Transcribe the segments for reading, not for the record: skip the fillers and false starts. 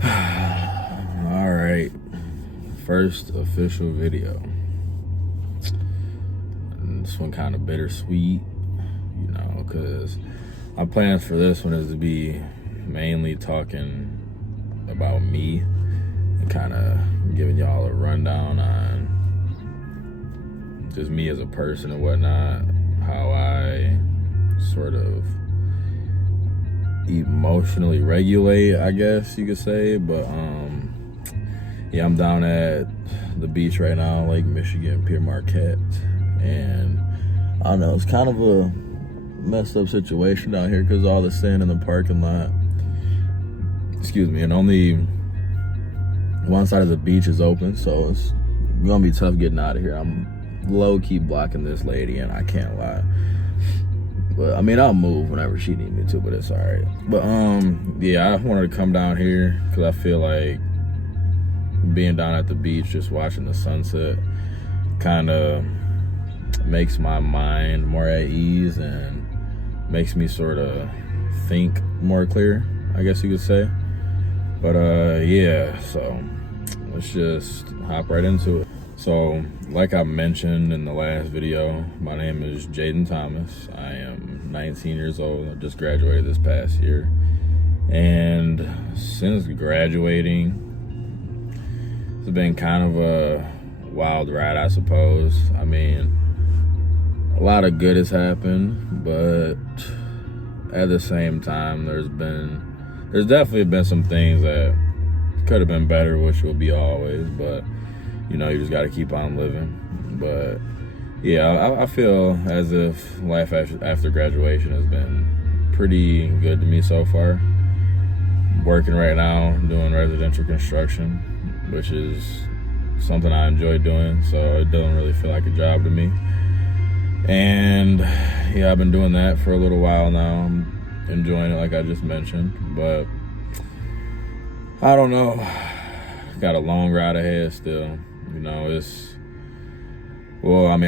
All right, first official video. And this one kind of bittersweet, because my plans for this one is to be mainly talking about me and kind of giving y'all a rundown on just me as a person and whatnot, how I sort of emotionally regulate, I guess you could say. But yeah, I'm down at the beach right now, Lake Michigan, Pier Marquette, and I don't know, it's kind of a messed up situation down here because all the sand in the parking lot, and only one side of the beach is open, so it's gonna be tough getting out of here. I'm low-key blocking this lady, and I can't lie. But I mean, I'll move whenever she needs me to, but it's all right. But yeah, I wanted to come down here because I feel like being down at the beach, just watching the sunset, kind of makes my mind more at ease and makes me sort of think more clear, I guess you could say. But yeah, so let's just hop right into it. So, like I mentioned in the last video, my name is Jaden Thomas. I am 19 years old. I just graduated this past year. And since graduating, it's been kind of a wild ride, I suppose. I mean, a lot of good has happened, but at the same time, there's definitely been some things that could have been better, which will be always, but you just got to keep on living. But yeah, I feel as if life after graduation has been pretty good to me so far. I'm working right now, doing residential construction, which is something I enjoy doing, so it doesn't really feel like a job to me. And yeah, I've been doing that for a little while now. I'm enjoying it, like I just mentioned, but I don't know. Got a long ride ahead still. I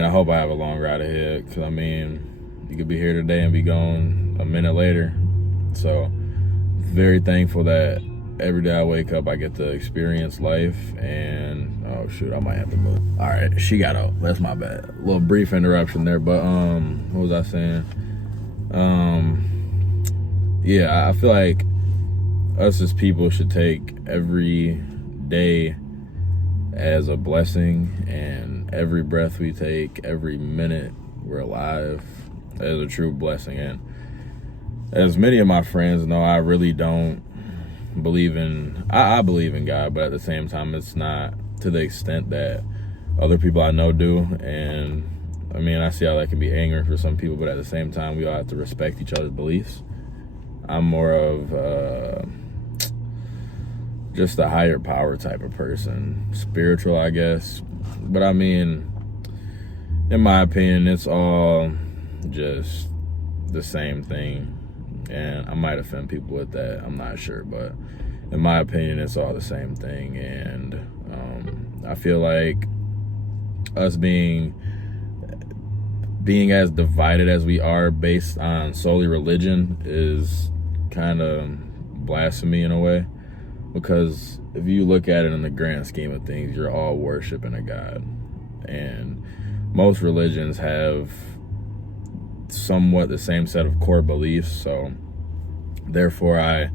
hope I have a long ride ahead, because you could be here today and be gone a minute later. So very thankful that every day I wake up, I get to experience life. And oh shoot, I might have to move. All right, she got out. That's my bad. A little brief interruption there, but what was I saying? Yeah, I feel like us as people should take every day as a blessing, and every breath we take, every minute we're alive, as a true blessing. And as many of my friends know, I really don't believe in, I believe in God, but at the same time, it's not to the extent that other people I know do. And I see how that can be angering for some people, but at the same time, we all have to respect each other's beliefs. I'm more of just a higher power type of person, spiritual, I guess. But in my opinion, it's all just the same thing. And I might offend people with that, I'm not sure, but in my opinion, it's all the same thing. And I feel like us being as divided as we are based on solely religion is kind of blasphemy in a way. Because if you look at it in the grand scheme of things, you're all worshiping a God. And most religions have somewhat the same set of core beliefs. So therefore, I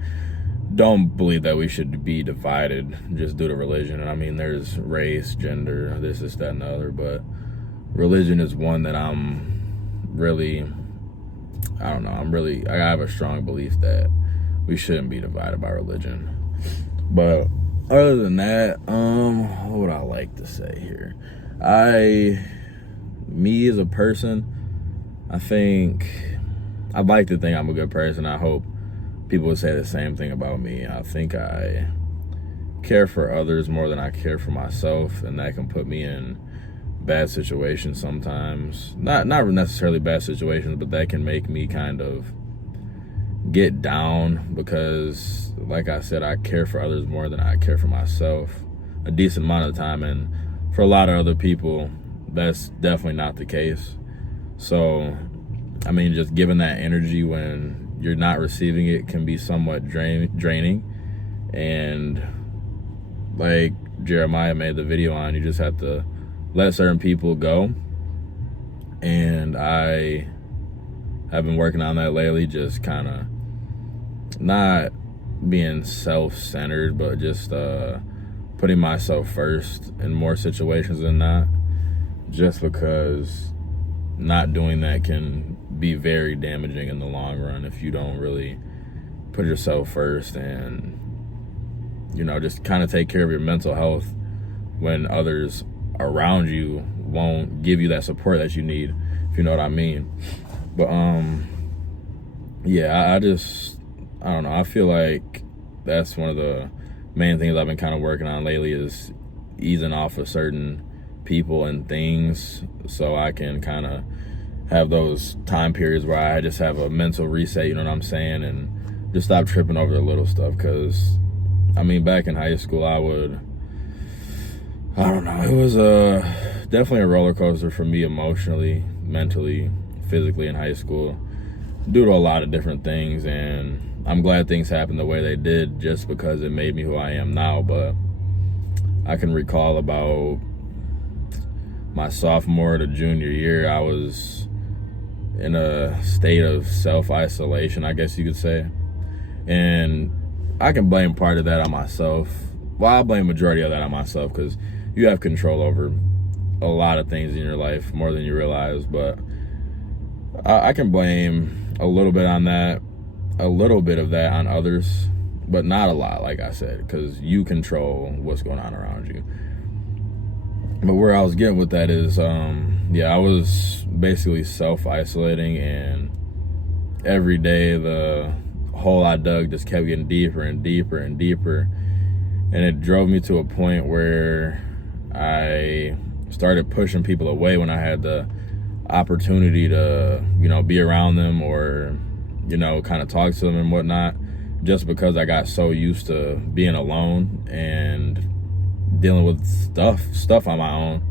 don't believe that we should be divided just due to religion. And there's race, gender, this, that, and the other. But religion is one that I have a strong belief that we shouldn't be divided by religion. But other than that, what would I like to say here? Me as a person, I'd like to think I'm a good person. I hope people would say the same thing about me. I think I care for others more than I care for myself, and that can put me in bad situations sometimes. Not necessarily bad situations, but that can make me kind of get down, because like I said, I care for others more than I care for myself a decent amount of time, and for a lot of other people that's definitely not the case. So just giving that energy when you're not receiving it can be somewhat draining. And like Jeremiah made the video on, you just have to let certain people go. And I have been working on that lately, just kind of not being self-centered, but just putting myself first in more situations than not, just because not doing that can be very damaging in the long run if you don't really put yourself first and, you know, just kind of take care of your mental health when others around you won't give you that support that you need, if you know what I mean. But yeah, I don't know, I feel like that's one of the main things I've been kind of working on lately, is easing off of certain people and things so I can kind of have those time periods where I just have a mental reset, you know what I'm saying, and just stop tripping over the little stuff. Because I mean, back in high school, I don't know, it was definitely a roller coaster for me emotionally, mentally, physically in high school, due to a lot of different things. And I'm glad things happened the way they did, just because it made me who I am now. But I can recall about my sophomore to junior year, I was in a state of self-isolation, I guess you could say. And I can blame part of that on myself. Well, I'll blame majority of that on myself, because you have control over a lot of things in your life, more than you realize. But I can blame a little bit on that, a little bit of that on others, but not a lot, like I said, because you control what's going on around you. But where I was getting with that is, yeah, I was basically self-isolating, and every day the hole I dug just kept getting deeper and deeper and deeper. And it drove me to a point where I started pushing people away when I had the opportunity to, you know, be around them or, you know, kind of talk to them and whatnot, just because I got so used to being alone and dealing with stuff on my own.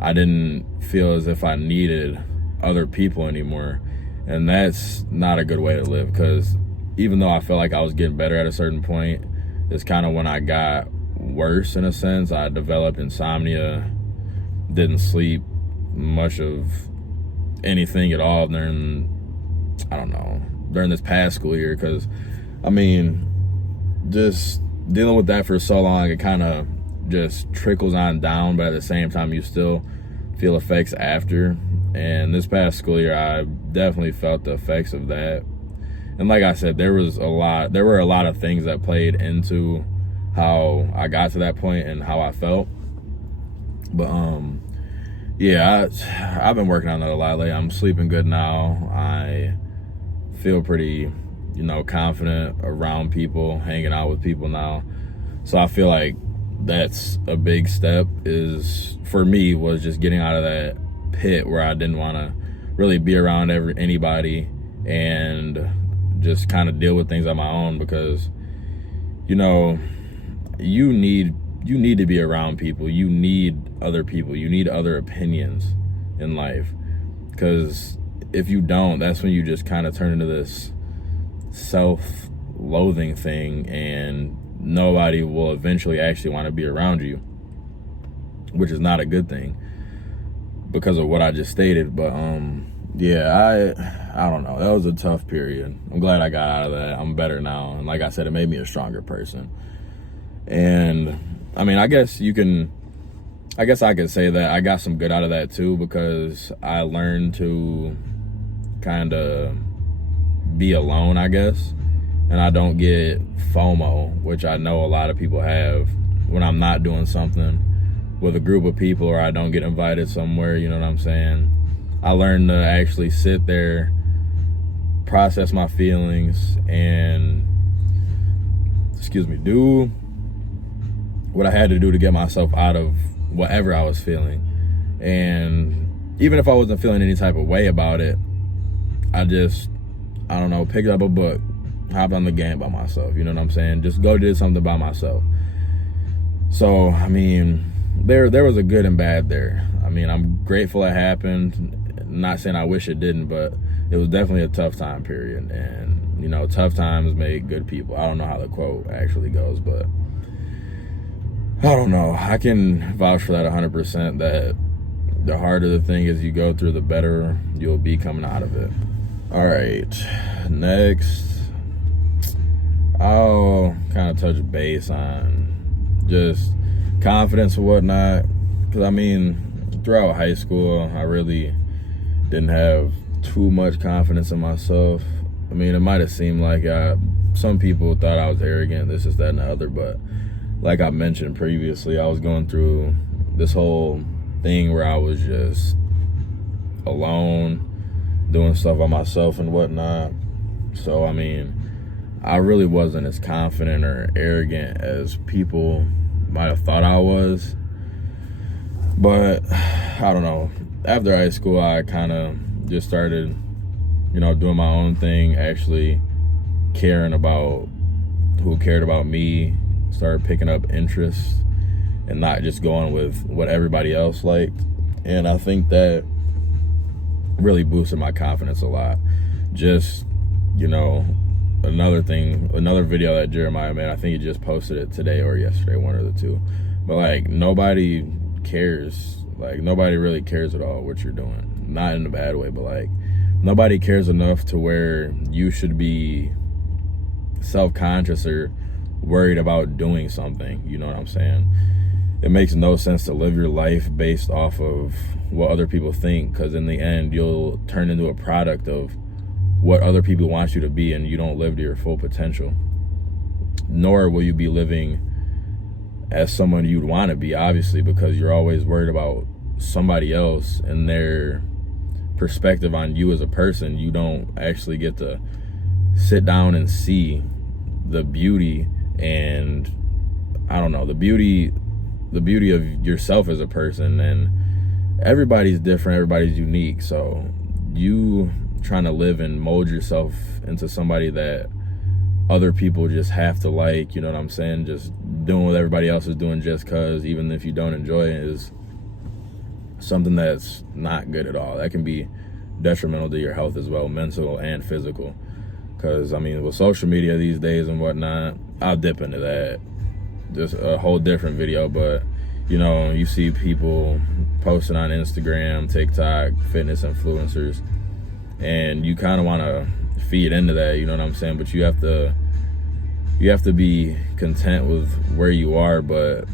I didn't feel as if I needed other people anymore. And that's not a good way to live, because even though I felt like I was getting better at a certain point, it's kind of when I got worse, in a sense. I developed insomnia, didn't sleep much of anything at all during this past school year. Because I mean, just dealing with that for so long, it kind of just trickles on down, but at the same time you still feel effects after. And this past school year, I definitely felt the effects of that. And like I said, there were a lot of things that played into how I got to that point and how I felt. But yeah, I've been working on that a lot lately. I'm sleeping good now. I feel pretty, you know, confident around people, hanging out with people now. So I feel like that's a big step, is for me, was just getting out of that pit where I didn't want to really be around anybody and just kind of deal with things on my own. Because, you know, you need to be around people. You need other people. You need other opinions in life. Because if you don't, that's when you just kind of turn into this self-loathing thing, and nobody will eventually actually want to be around you, which is not a good thing because of what I just stated. But yeah, I don't know. That was a tough period. I'm glad I got out of that. I'm better now. And like I said, it made me a stronger person. And I mean, I guess I could say that I got some good out of that too, because I learned to kind of be alone, I guess. And I don't get FOMO, which I know a lot of people have, when I'm not doing something with a group of people, or I don't get invited somewhere, you know what I'm saying? I learned to actually sit there, process my feelings, and, do what I had to do to get myself out of whatever I was feeling. And even if I wasn't feeling any type of way about it, I don't know, picked up a book, hopped on the game by myself, you know what I'm saying? Just go did something by myself. So, I mean, there was a good and bad there. I mean, I'm grateful it happened. Not saying I wish it didn't, but it was definitely a tough time period. And, you know, tough times make good people. I don't know how the quote actually goes, but I don't know. I can vouch for that 100%, that the harder the thing is you go through, the better you'll be coming out of it. All right, next, I'll kind of touch base on just confidence and whatnot. Because, I mean, throughout high school, I really didn't have too much confidence in myself. I mean, it might have seemed like some people thought I was arrogant, this is that and the other, but like I mentioned previously, I was going through this whole thing where I was just alone, doing stuff by myself and whatnot. So, I mean, I really wasn't as confident or arrogant as people might have thought I was. But I don't know. After high school, I kind of just started, you know, doing my own thing, actually caring about who cared about me, started picking up interests and not just going with what everybody else liked. And I think that really boosted my confidence a lot. Just, you know, another video that Jeremiah made, I think he just posted it today or yesterday, one of the two. But like, nobody cares. Like, nobody really cares at all what you're doing. Not in a bad way, but like, nobody cares enough to where you should be self-conscious or worried about doing something. You know what I'm saying? It makes no sense to live your life based off of what other people think, because in the end, you'll turn into a product of what other people want you to be, and you don't live to your full potential. Nor will you be living as someone you'd want to be, obviously, because you're always worried about somebody else and their perspective on you as a person. You don't actually get to sit down and see the beauty and, I don't know, the beauty of yourself as a person. And everybody's different, everybody's unique. So you trying to live and mold yourself into somebody that other people just have to like, you know what I'm saying, just doing what everybody else is doing just because, even if you don't enjoy it, is something that's not good at all. That can be detrimental to your health as well, mental and physical. Because, I mean, with social media these days and whatnot, I'll dip into that, just a whole different video. But, you know, you see people posting on Instagram, TikTok, fitness influencers, and you kind of want to feed into that, you know what I'm saying? But you have to be content with where you are, but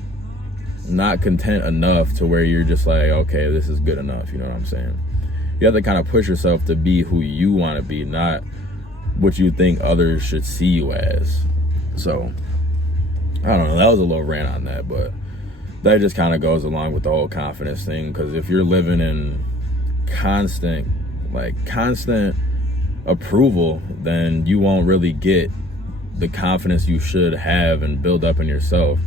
not content enough to where you're just like, okay, this is good enough, you know what I'm saying? You have to kind of push yourself to be who you want to be, not what you think others should see you as. So, I don't know, that was a little rant on that, but that just kind of goes along with the whole confidence thing, because if you're living in constant approval, then you won't really get the confidence you should have and build up in yourself.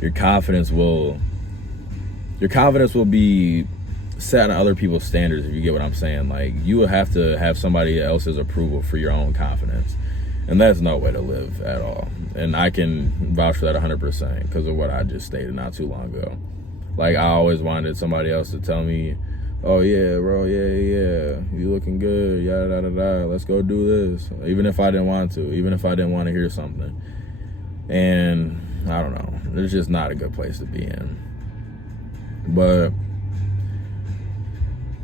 Your confidence will be set on other people's standards, if you get what I'm saying. Like, you will have to have somebody else's approval for your own confidence, and that's no way to live at all. And I can vouch for that 100% because of what I just stated not too long ago. Like, I always wanted somebody else to tell me, oh yeah, bro, yeah, you looking good, yada, yada, yada, let's go do this. Even if I didn't want to, even if I didn't want to hear something. And I don't know, it's just not a good place to be in. But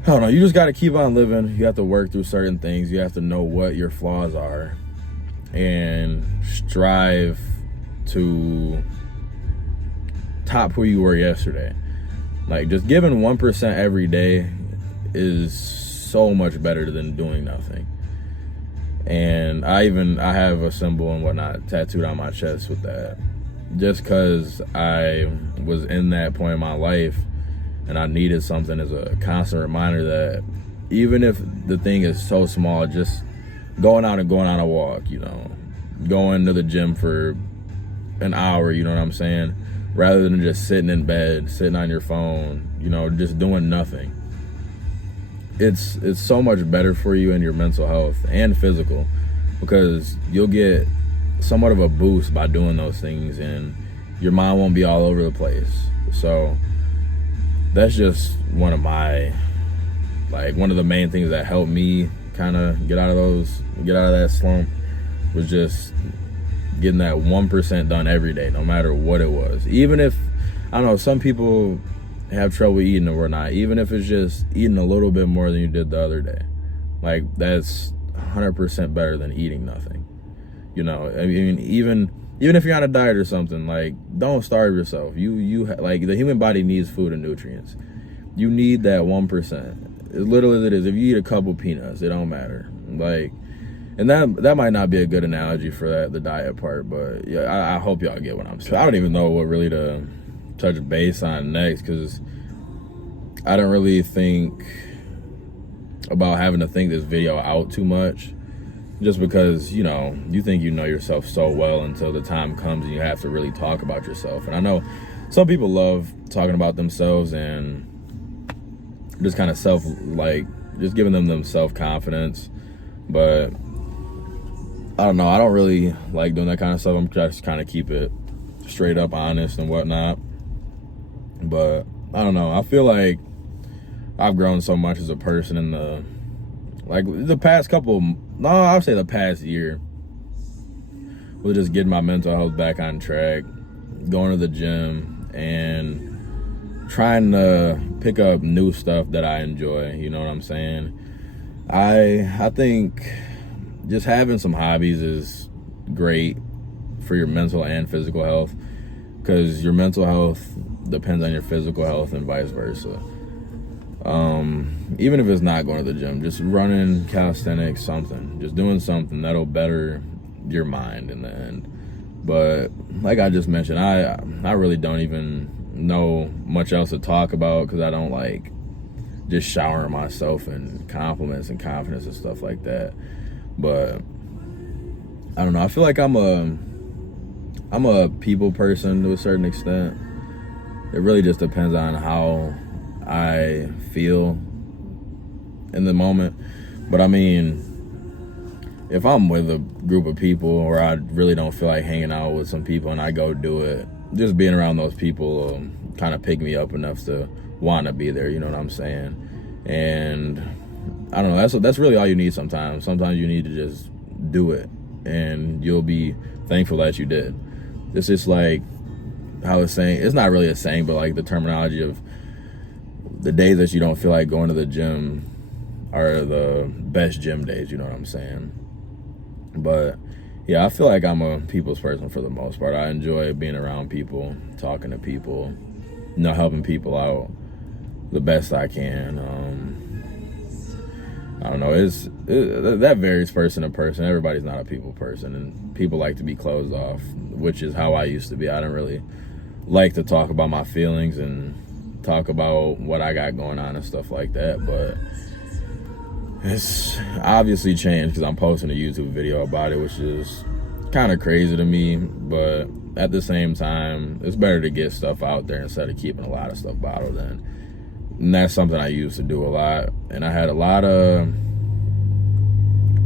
I don't know, you just got to keep on living. You have to work through certain things. You have to know what your flaws are and strive to top who you were yesterday. Like, just giving 1% every day is so much better than doing nothing. And I have a symbol and whatnot tattooed on my chest with that, just because I was in that point in my life and I needed something as a constant reminder that even if the thing is so small, just going out and going on a walk, you know, going to the gym for an hour, you know what I'm saying, rather than just sitting in bed, sitting on your phone, you know, just doing nothing. It's so much better for you and your mental health and physical, because you'll get somewhat of a boost by doing those things and your mind won't be all over the place. So that's just one of the main things that helped me kind of get out of that slump, was just getting that 1% done every day, no matter what it was. Even if, I don't know, some people have trouble eating or whatnot, even if it's just eating a little bit more than you did the other day. Like, that's 100% better than eating nothing. You know, I mean, even if you're on a diet or something, like, don't starve yourself. Like, the human body needs food and nutrients. You need that 1%. It literally it is. If you eat a couple peanuts, it don't matter. Like, and that might not be a good analogy for the diet part, but yeah, I hope y'all get what I'm saying. I don't even know what really to touch base on next, because I don't really think about having to think this video out too much, just because, you know, you think you know yourself so well until the time comes and you have to really talk about yourself. And I know some people love talking about themselves and just kind of just giving them self-confidence, but I don't know, I don't really like doing that kind of stuff. I'm just kind of keep it straight up honest and whatnot. But I don't know, I feel like I've grown so much as a person in the past I'll say the past year, with just getting my mental health back on track, going to the gym, and trying to pick up new stuff that I enjoy. You know what I'm saying? I think just having some hobbies is great for your mental and physical health, because your mental health depends on your physical health and vice versa. Even if it's not going to the gym, just running, calisthenics, something, just doing something that'll better your mind in the end. But like I just mentioned, I really don't even know much else to talk about, because I don't like just showering myself in compliments and confidence and stuff like that. But I don't know, I feel like I'm a people person to a certain extent. It really just depends on how I feel in the moment. But I mean, if I'm with a group of people, or I really don't feel like hanging out with some people and I go do it, just being around those people kind of pick me up enough to want to be there, you know what I'm saying? And I don't know, that's really all you need sometimes. Sometimes you need to just do it, and you'll be thankful that you did. It's just like how it's saying, it's not really a saying, but like the terminology of the days that you don't feel like going to the gym are the best gym days, you know what I'm saying? But yeah, I feel like I'm a people's person for the most part. I enjoy being around people, talking to people, you know, helping people out the best I can. I don't know, that varies person to person. Everybody's not a people person, and people like to be closed off, which is how I used to be. I didn't really like to talk about my feelings and talk about what I got going on and stuff like that, but it's obviously changed because I'm posting a YouTube video about it, which is kind of crazy to me. But at the same time, it's better to get stuff out there instead of keeping a lot of stuff bottled in. And that's something I used to do a lot. And I had a lot of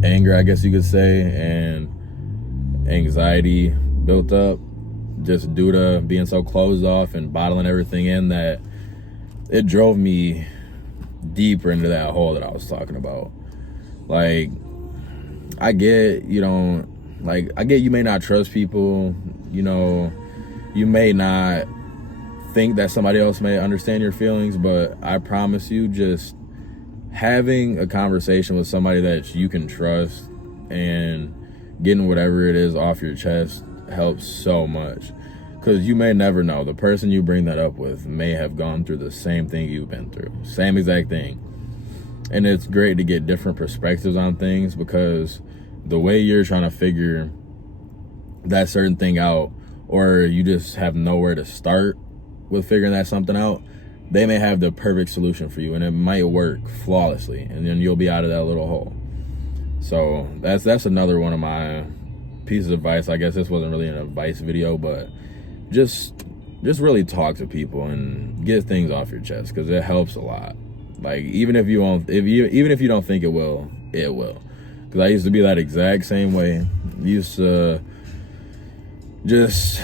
anger, I guess you could say, and anxiety built up just due to being so closed off and bottling everything in, that it drove me deeper into that hole that I was talking about. Like, I get you may not trust people, you know, you may not think that somebody else may understand your feelings, but I promise you, just having a conversation with somebody that you can trust and getting whatever it is off your chest helps so much. Because you may never know, the person you bring that up with may have gone through the same thing you've been through, same exact thing. And it's great to get different perspectives on things, because the way you're trying to figure that certain thing out, or you just have nowhere to start with figuring that something out, they may have the perfect solution for you, and it might work flawlessly, and then you'll be out of that little hole. So that's another one of my pieces of advice. I guess this wasn't really an advice video, but just really talk to people and get things off your chest, because it helps a lot. Like, even if you don't think it will, it will. Because I used to be that exact same way. Used to just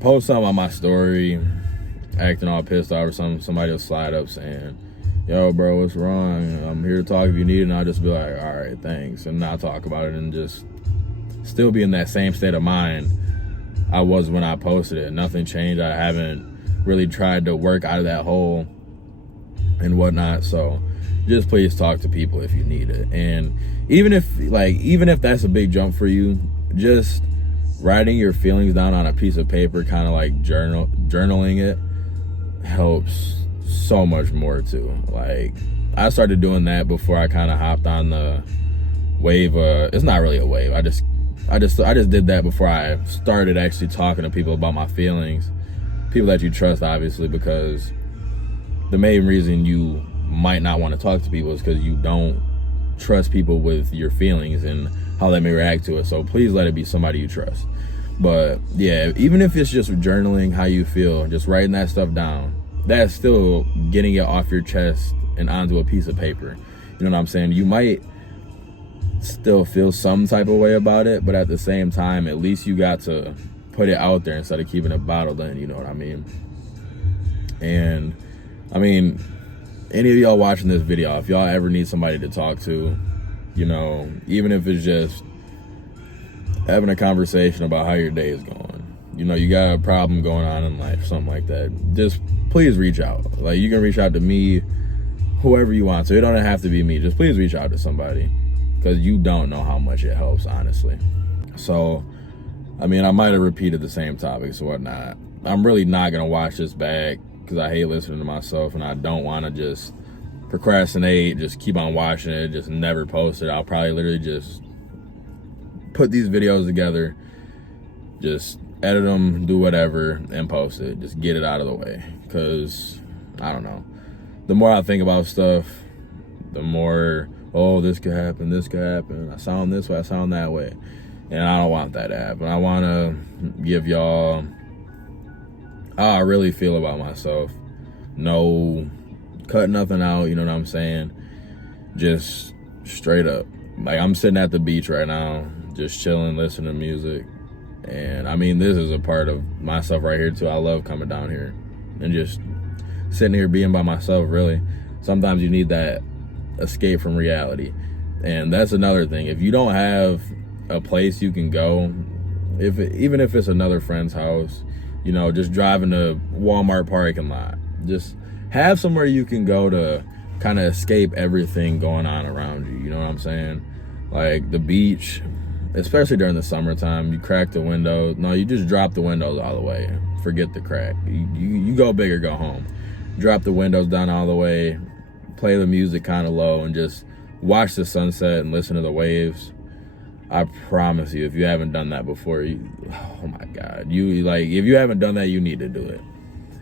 post something on my story, acting all pissed off or something. Somebody will slide up saying, "Yo, bro, what's wrong? I'm here to talk if you need it." And I'll just be like, "All right, thanks," and not talk about it, and just still be in that same state of mind I was when I posted it. Nothing changed. I haven't really tried to work out of that hole and whatnot. So just please talk to people if you need it. And even if that's a big jump for you, just writing your feelings down on a piece of paper, kind of like journaling it, helps so much more too. Like, I started doing that before I kind of hopped on the wave. It's not really a wave. I just did that before I started actually talking to people about my feelings. People that you trust, obviously, because the main reason you might not want to talk to people is because you don't trust people with your feelings and how they may react to it. So please let it be somebody you trust. But yeah, even if it's just journaling how you feel, just writing that stuff down, that's still getting it off your chest and onto a piece of paper. You know what I'm saying? You might still feel some type of way about it, but at the same time, at least you got to put it out there instead of keeping it bottled in. You know what I mean? And I mean, any of y'all watching this video, if y'all ever need somebody to talk to, you know, even if it's just having a conversation about how your day is going, you know, you got a problem going on in life, something like that, just please reach out. Like, you can reach out to me, whoever you want to. It don't have to be me. Just please reach out to somebody, because you don't know how much it helps, honestly. So, I mean, I might have repeated the same topics or whatnot. I'm really not going to watch this back because I hate listening to myself, and I don't want to just procrastinate, just keep on watching it, just never post it. I'll probably literally just put these videos together, just edit them, do whatever, and post it. Just get it out of the way, because, I don't know. The more I think about stuff, the more, oh, this could happen, I sound this way, I sound that way. And I don't want that to happen. I want to give y'all how I really feel about myself. No cut nothing out, you know what I'm saying? Just straight up. Like, I'm sitting at the beach right now, just chilling, listening to music. And I mean, this is a part of myself right here too. I love coming down here and just sitting here being by myself, really. Sometimes you need that escape from reality. And that's another thing. If you don't have a place you can go, even if it's another friend's house, you know, just driving to Walmart parking lot, just have somewhere you can go to kind of escape everything going on around you. You know what I'm saying? Like the beach, especially during the summertime, you crack the window. No, you just drop the windows all the way. Forget the crack. You go big or go home. Drop the windows down all the way, play the music kind of low, and just watch the sunset and listen to the waves. I promise you, if you haven't done that before, oh my God, if you haven't done that, you need to do it.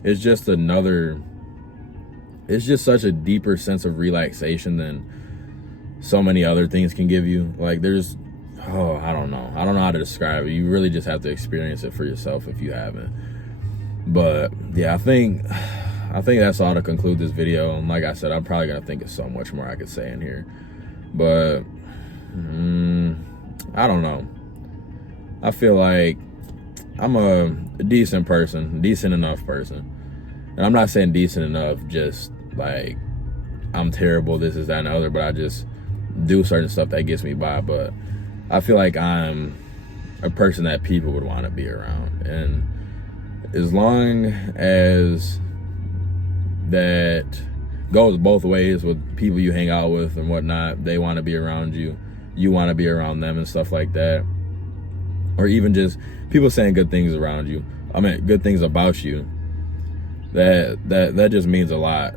It's just such a deeper sense of relaxation than so many other things can give you. Like, I don't know how to describe it. You really just have to experience it for yourself if you haven't. But yeah, I think that's all to conclude this video. And like I said, I'm probably gonna think of so much more I could say in here, but I don't know. I feel like I'm a decent enough person. And I'm not saying decent enough just like I'm terrible, this is that and the other, but I just do certain stuff that gets me by. But I feel like I'm a person that people would want to be around. And as long as that goes both ways with people you hang out with and whatnot, they want to be around you, you want to be around them and stuff like that. Or even just people saying good things around you, good things about you, that just means a lot.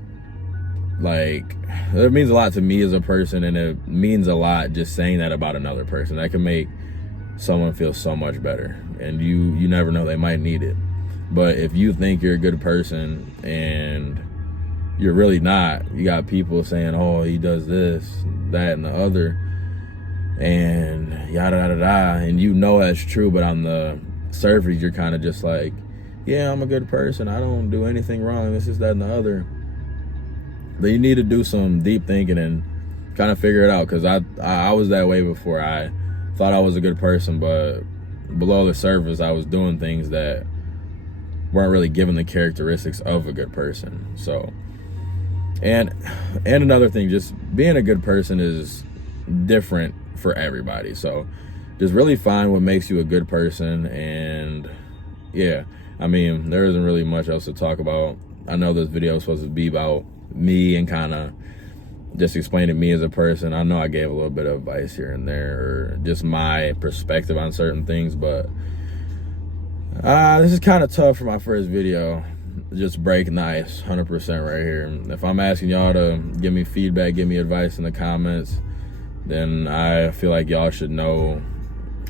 Like, it means a lot to me as a person, and it means a lot just saying that about another person. That can make someone feel so much better, and you never know, they might need it. But if you think you're a good person and you're really not, you got people saying, oh, he does this, that, and the other, and yada yada yada, and you know that's true, but on the surface you're kind of just like, yeah, I'm a good person, I don't do anything wrong, this is that and the other. But you need to do some deep thinking and kind of figure it out, because I was that way before. I thought I was a good person, but below the surface I was doing things that weren't really given the characteristics of a good person. So, and another thing, just being a good person is different for everybody. So just really find what makes you a good person. And yeah, I mean, there isn't really much else to talk about. I know this video is supposed to be about me and kind of just explaining me as a person. I know I gave a little bit of advice here and there, or just my perspective on certain things, but this is kind of tough for my first video. Just breaking the ice 100% right here. If I'm asking y'all to give me feedback, give me advice in the comments, then I feel like y'all should know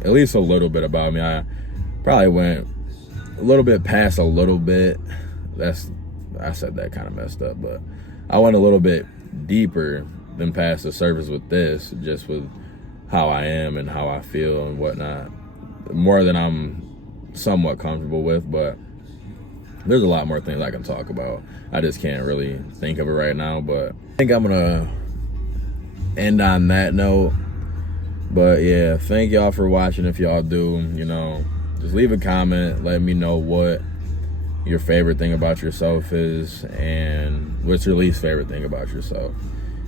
at least a little bit about me. I probably went a little bit past a little bit. I said that kind of messed up, but I went a little bit deeper than past the surface with this, just with how I am and how I feel and whatnot. More than I'm somewhat comfortable with, but there's a lot more things I can talk about. I just can't really think of it right now, but I think I'm gonna end on that note. But yeah, thank y'all for watching. If y'all do, you know, just leave a comment, let me know what your favorite thing about yourself is and what's your least favorite thing about yourself.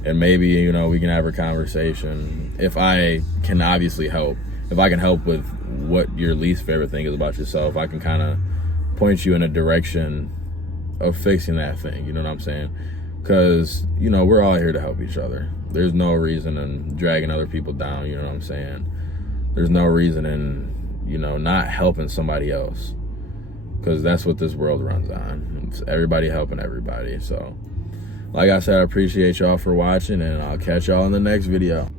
And maybe, you know, we can have a conversation. If I can obviously help, if I can help with what your least favorite thing is about yourself, I can kind of point you in a direction of fixing that thing, you know what I'm saying? Because, you know, we're all here to help each other. There's no reason in dragging other people down, you know what I'm saying? There's no reason in, you know, not helping somebody else, because that's what this world runs on. It's everybody helping everybody. So, like I said, I appreciate y'all for watching, and I'll catch y'all in the next video.